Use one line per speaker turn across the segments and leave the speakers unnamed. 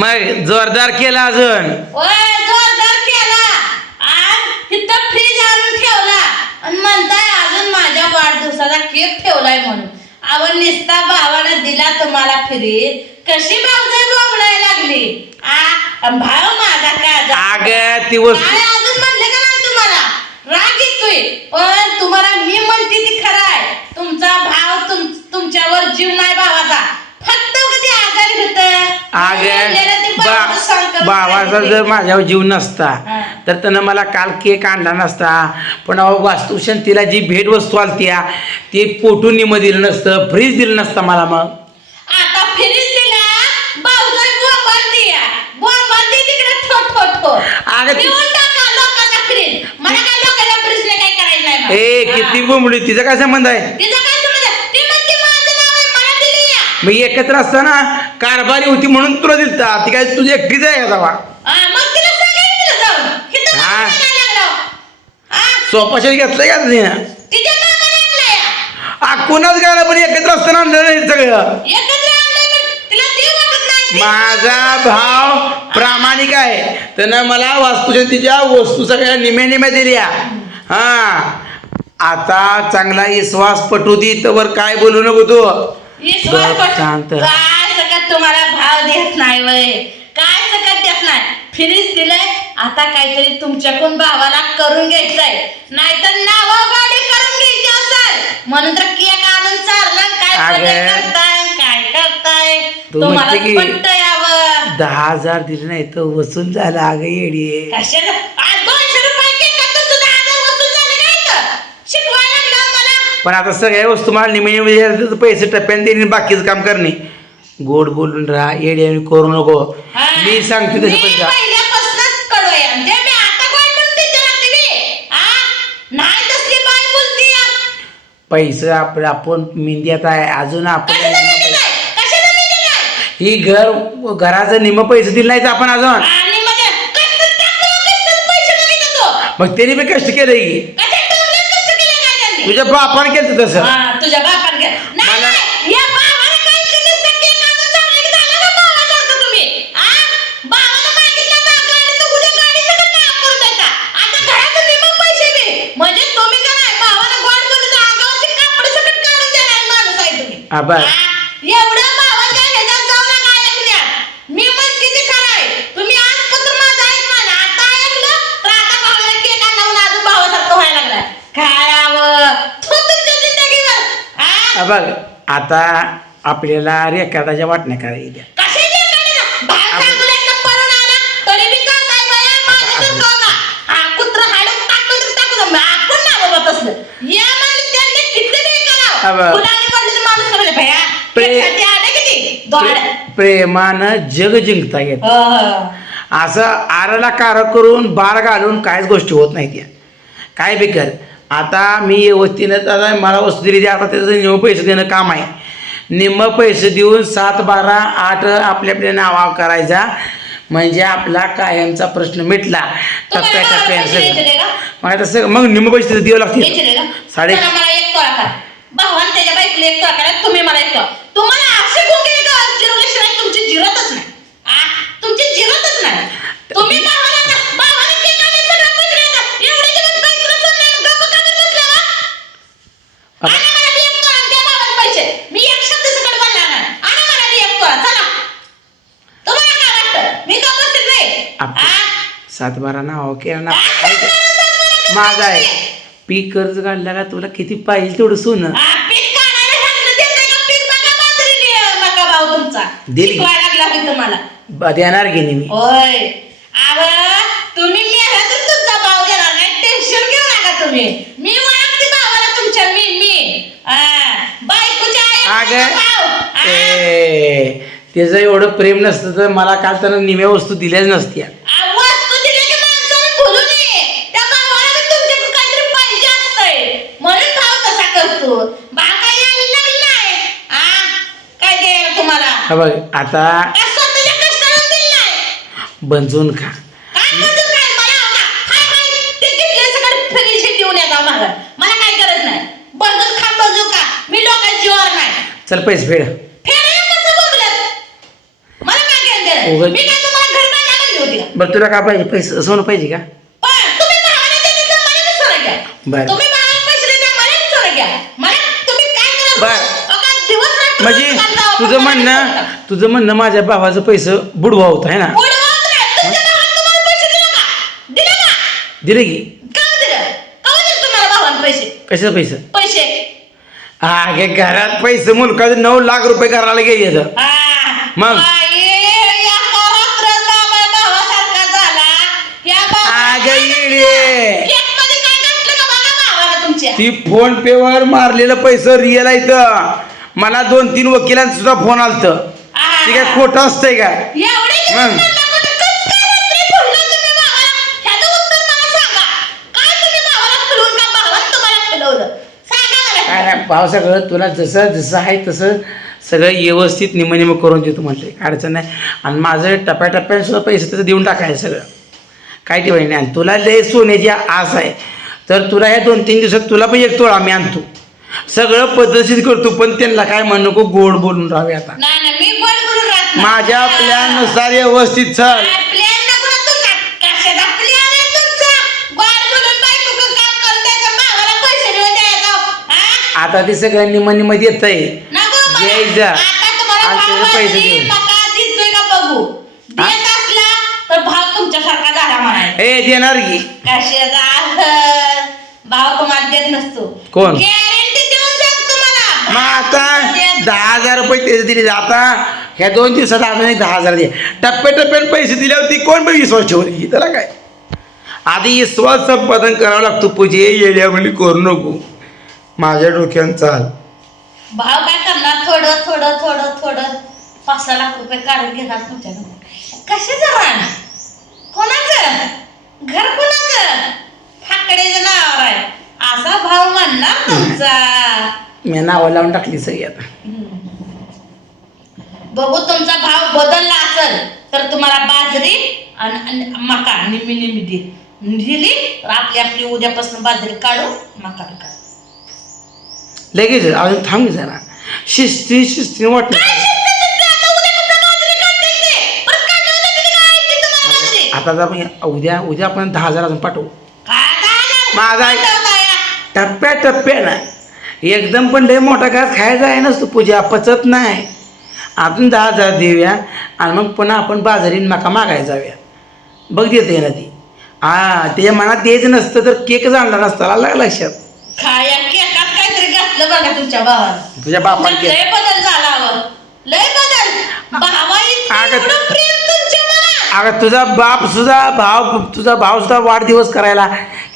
मग जोरदार केला अजून.
ओय जोरदार केला. आज इथं फ्रीज आणून ठेवला. आणि म्हणताय अजून माझ्या वाढदिवसाचा केक ठेवलाय म्हणून. आवड निस्ता भावानं दिला तुम्हाला फ्रीज कशी भावजाई बोबडायला लागली? आ अन भाव माझा का
अग ती वस्तू
अजून म्हणले का नाही तुम्हाला? राग येतोय. पण तुम्हाला मी म्हणते ती खरं आहे तुमचा भाव तुम तुमच्यावर जीव नाही भावाचा. फक्त कधी आजारी होत.
बा भावाचा जर माझ्यावर जीव नसता. तर त्यानं मला काल केक आणला नसता पण अहो वास्तुशांतीला जी भेट वस्तू आलत्या ते पोटून निम दिलं नसतं फ्रीज दिलं नसतं मला मग
आता फ्रीज दिला भाऊजाई बोंबालती या बोंबालती तिकडे ठो ठो ठो
अगं ती-
देऊन टाका लोकांचा फ्रीज मला काय लोकांच्या फ्रीजने काय करायचं नाही बा.
ए किती. बोंबडी तिचा काय संबंध आहे
तिचं काय समज आहे? ती म्हणते माझं नाव आहे मला दिली या
मग एकत्र असताना कारभारी होती म्हणून तुला दिलता. ती काय तुझी एकटीच आहे का जावा
मग तिला सांगायचं तिला जाऊन. इथं
हा.
मला सांगायला लागलं. हा,
सोपाशात घेतलंय का तिने?
तिच्या मामाने
गायला पण एकत्र असताना आणलं नाही सगळं.
एकत्र आणलंय पण तिला ते वाटत नाही. ती-
माझा भाव प्रामाणिक आहे. त्यानं मला वास्तुशांतीच्या वस्तू सगळ्या निम्या निम्या दिल्या. हा. आता चांगला विश्वास पटू दे तर काय बोलू नको तू.
पट-
शांत.
काय? सकत तुम्हाला भाव देत नाही वय. काय सकत देत नाही? फ्रीज दिलंय आता काहीतरी तुमच्याकडून भावाला करून घ्यायचंय. नाहीतर नावा गाडी करून घ्यायची असेल. म्हणून तर केक आणून चाललं. काय
अगं.
करताय? काय करताय?
तू
तुम्हाला
म्हणते की-
पट्ट यावं.
दहा हजार दिले नाही तर वसूल झाला अगं येडी
कशाला? आज दोनशे रुपये केकातून सुद्धा हजार वसूल झाले काय इथं? शिकवायला लागलं मला.
पण आता सगळ्या वस्तू मला तर पैसे टप्प्याने देणे बाकीचं काम करणे. गोड बोलून राहा येडी करू नको
हा.
मी सांगते तसं पण जा
पहिल्यापासूनच कडू आहे आणि ते मी आता काय म्हणते ते राहते मी हा? नाही तसली बाई बोलती या.
पैसे आपलं आपण मेंद्यात आहे अजून आपण
कशाला? कशाला?
ही घर घराचं निम पैसे दिले नाहीत आपण अजून
आणि कष्टात टाकलं, कष्टात पैसे मागितलं तो.
मग त्यांनी बी कष्ट केलं की
कशात टाकलं, कष्ट केलं काय त्यांनी?
तुझ्या बापाने केलं तसं
हा, तुझ्या बापाने हा? एवढं भावाच्या ह्याच्यात जाऊ नका ऐकण्यात. मी म्हणते ते आहे. तुम्ही माझं. आता ऐकलं तर आता भावाला केक आणून अजून भावासारखं व्हायला? थू तुमच्या जिंदगीवर. हा?
हा बघ आता आपल्याला रेखादाच्या वाटण्या करायच्या
कशाची काढलं? बाहेर चांगलं एकटं पळून आला, तरी बी कळताय बाया, माझं तर कळ का? हा, कुत्रं हाडून टाकलं तर टाकू दे. आपण नाही बाबा तसलं. या म्हणलं त्यांनी किती बी करावं.
बा.
फुलाने पडलं तर माणूस करायला भया.
प्रे-
त्यासाठी आले किती? दोन.
प्रे- प्रेमानं जग जिंकता येत
हो.
असं आराला कार करून बार घालून काहीच गोष्टी होत नाही त्या काय बेकर आता मी आता मला वस्तू दिली ती आता त्याचं निम्म पैसे देणं काम आहे निम्म पैसे देऊन सात बारा आठ आपल्या आपल्या नावा करायचा म्हणजे आपला कायमचा प्रश्न मिटला टप्प्या टप्प्यानं
द्यायचे
सगळं आता सगळं मग निम्म पैसे द्यावे लागतील? साडे-
चला, मला एक तोळा करा. भावानं त्याच्या बायकोला एक तोळा करा, तुम्ही मला एक तोळा. तुम्हाला असे गुंगे का जिरवल्याशिवाय तुमची जिरतच नाही आ, तुमची जिरतच नाही तुम्ही भावाला का- भावाला केक आणले, सगळं पैसे देतात. एवढे दिवस बायकोला सोडलं आणि गप्प का बरं बसला बा?
आता-
आणा मला बी एक तोळा आणि द्या भावाला पैसे. मी एक शब्द सकट बोलणार नाही. आणा मला बी एक तोळा, चला. तुम्हाला काय वाटतं? मी का बसत नाही?
आप-
आ?
सात बारा ना
करणार तुम्हाला?
माझा आहे पीक कर्ज काढला का तुला किती पाहिजे तेवढं सोनं दिली.
शिकवायला लागला मी तुम्हाला.
ब- देणार की नाही मी
होय. अव, तुम्ही मेहनतच तुमचा भाव देणार नाही. टेन्शन घेऊ नका तुम्ही. मी ओळखते भावाला तुमच्या, मी, मी. आ, बायकोच्या भाव. आ,
त्याचं एवढं प्रेम नसतं तर मला काल त्यानं निम्या वस्तू दिल्याच नसत्या
आ, वस्तू दिली की माणसाने बोलू नये. त्या भावाला बी तुमच्याकडून काहीतरी पाहिजे असतंय. म्हणून भाव तसा करतो. भाव काही यायला लागला नाही. आ, काय द्यायला तुम्हाला
हा बघ आता
काय स्वतःच्या कष्टानं दिलं नाही.
बंजून खा
काय म्हणतो काय? मला हवा. हाय, हाय. ते घेतलंय सगळं फ्रीज हे देऊन येता मागं. मला काय गरज नाही. बंदूक खा, बंदूक खा. मी लोकांच्या जीवावर नाही.
चल पैसे फेड
फेडायला कसं बोलत? मला काय घेणं देणं?
उगाच-
मी काय तुम्हाला घर बांधायला लागली होती का
बरं तुला काय पाहिजे? पैसे सोनं पाहिजे का. बरं.
पैसे. बघा,
म्हणजे तुझं म्हणणं. तुझं म्हणणं माझ्या भावाचं पैसे बुडवा होत आहे ना
दिले का? दिले का?
दिले की
का दिलं? का दिले तुम्हाला भावाला पैसे?
कशाचं पैसे
पैसे.
घरात पैसे मुलकाचे नऊ लाख रुपये घराला गेले. मग? येडे.
तुमच्या?
ती फोन पे वर मारलेलं पैसे रिअल आहे. मला दोन तीन वकिलांचा सुद्धा फोन आलत. ते काय खोटं असतंय का? मग? भाव सगळं तुला जसं जसं आहे तसं सगळं व्यवस्थित निम निम करून देतो म्हटले काय अडचण नाही. आणि माझं टप्प्याटप्प्याने सुद्धा पैसे तसं देऊन टाकायचं सगळं. काय ठेवाय नाही आणि तुला लय सोन्याची आस आहे. तर तुला ह्या दोन तीन दिवसात तुला पण एक तोळा मी आणतो. सगळं पद्धतशीर करतो पण त्यांना काय म्हणू नको गोड बोलून राहावे आता
नाही, नाही, मी गोड बोलून राहत नाही.
माझ्या प्लॅननुसार व्यवस्थित चल
काय plan नको ना तुमचा? कशाचा plan आहे तुमचा? गोड बोलून बायकोचं काम करून द्यायचं, भावाला पैसे देऊन द्यायचं. हा?
आता ते सगळं निम निम येत आहे
नको मला.
द्यायचं.
आता तुम्हाला
आणि त्याचे
भाव
पैसे देऊन.
दिसतोय का बघू देत असला तर भाव तुमच्यासारखा झाला म्हणायचा
ए देणार की
कशाचा असं? भाव तुम्हाला देत नसतो
कोण?
गॅरंटी
मग आता दहा हजार रुपये त्याचे दिले आता ह्या दोन दिवसात अजून एक दहा हजार दे टप्प्याटप्प्याने पैसे दिल्यावर ती कोण पण विश्वास ठेवली त्याला काय? आधी विश्वास संपादन करावं लागतो पूजे येड्या म्हणजे करू नको. माझ्या डोक्यानं चाल.
भाव काय करणार? थोडं थोडं थोडं थोडं. पाच सहा लाख रुपये काढून घेणार तुमच्याकडून. कशाचं रान घर कोणाचं ठाकडेचं नाव आहे असा भाव म्हणणार तुमचा
मी नावं लावून टाकली सगळी आता.
बघू तुमचा भाव बदलला असेल तर तुम्हाला बाजरी आणि मका निम्मी निम्मी दिली तर आपली आपली उद्यापासून बाजरी काढू मका काढू.
लगेच अजून थांब जरा. शिस्ती शिस्ती
शिस्त? आता
जर उद्या उद्या आपण दहा हजार अजून पाठवू. माझा ऐक.
ठेवता या?
टप्प्या टप्प्यानं एकदम पण लय मोठा घास खायचा आहे नसतो पूजा पचत नाही. अजून दहा हजार देऊया आणि मग पुन्हा आपण बाजारीन मका मागायला जाऊया. बघ देते ना ती. हा त्याच्या मनात द्यायचं नसतं तर केक आणला नसता आला लक्षात.
खाया केकात काहीतरी घातलं बघा तुमच्या भावाला
तुझ्या बापाने केक.
लय बदल झाला अहो. लय बदल. भावा इतकं
अगं-
एवढं प्रेम तुमच्या मनात.
अगं तुझा बाप सुद्धा भाव तुझा भाव सुद्धा वाढदिवस करायला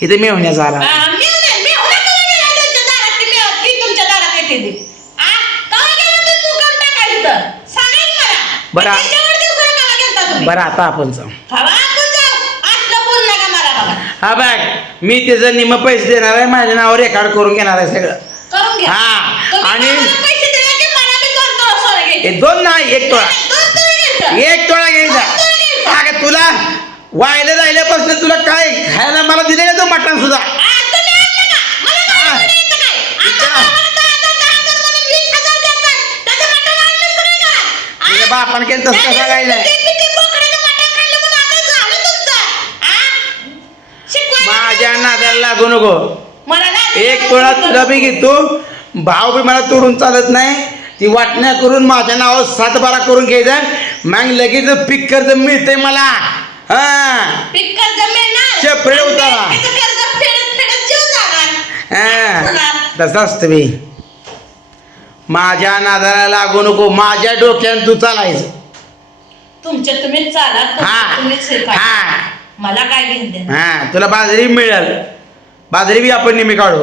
इथे मेवण्याचा आला
मेवणं- मेवणं कवा गेला त्यांच्या दारात? ती मेव- ती तुमच्या दारात येते ती. आ? कवा गेला तो मुकाम टाकायला इथं? सांगा की मला.
बरं.
गेलता तुम्ही?
बरं आता आपण जाऊ
हवा आपण जाऊ. असलं बोल नका मला बघा.
हा बघ मी त्याचं निम पैसे देणार आहे माझ्या नावावर रेकॉर्ड करून घेणार आहे सगळं
करून घ्या.
हा,
तुम्ही
आणि-
मला पैसे दिले की मला बी दोन तोळा सोनं घ्यायचं.
हे दोन नाही एक तोळा
दोन तोळे घ्यायचं.
एक तोळा घ्यायचा अगं तुला वायला जायल्यापासून तुला काय खायला मला दिले ना तो मटण सुद्धा
आ, तुम्ही आणलं का? मला काय
हा.
म्हणून
बापाने केलं तसं कसं?
शिकवायला
माझ्या नादाला लागू नको. एक तोळा तुला बी घेतो. भाव बी मला तोडून चालत नाही. ती वाटण्या करून माझ्या नावावर सात बारा करून घ्यायचा. मग लगेच पीक कर्ज मिळतंय मला. हा.
आणि
उतारा. हा. तसं असतं मी. माझ्या नादाला लागू नको माझ्या डोक्यानं तू चालायचं.
तुमच्या तुम्ही चाला
हा
तुम्हीच हे.
हा.
मला काय घेऊन दे
हा तुला बाजरी मिळेल. बाजरी बी आपण नेहमी काढू.